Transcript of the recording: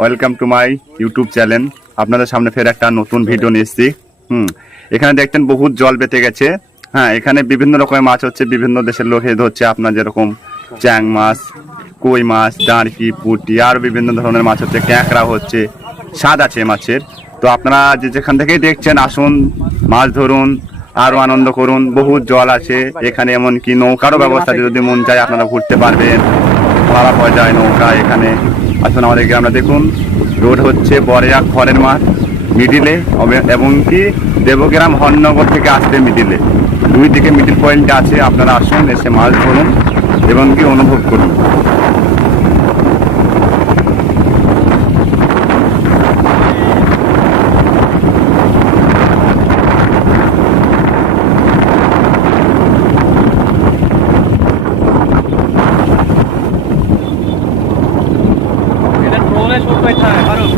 Welcome to my YouTube channel. আপনাদের সামনে ফের একটা নতুন ভিডিও নিয়ে এসেছি। এখানে দেখতেন বহুত জল বেঁধে গেছে। হ্যাঁ, এখানে বিভিন্ন রকমের মাছ হচ্ছে, বিভিন্ন দেশের লোক এসে ধরছে। আপনার যেরকম চ্যাং মাছ, কই মাছ, দাঁড়কি, পুঁটি, আর বিভিন্ন ধরনের মাছ হচ্ছে, ক্যাঁকড়া হচ্ছে, স্বাদ আছে মাছের। তো আপনারা যেখান থেকেই দেখছেন আসুন, মাছ ধরুন, আরও আনন্দ করুন। বহুত জল আছে এখানে, এমনকি নৌকারও ব্যবস্থা আছে, যদি মন চায় আপনারা ঘুরতে পারবেন। ভাড়া পাওয়া যায় নৌকা এখানে। আসুন আমাদের গ্রামে দেখুন, রোড হচ্ছে বরেয়া খড়ের মাঠ মিডিলে, এবং কি দেবগ্রাম হরনগর থেকে আসবে মিডিলে। দুই দিকে মিডিল পয়েন্টে আছে। আপনারা আসুন, এসে মাছ ধরুন এবং কি অনুভব করুন। এটা ট্রোলে শুট করতে হয় কারণ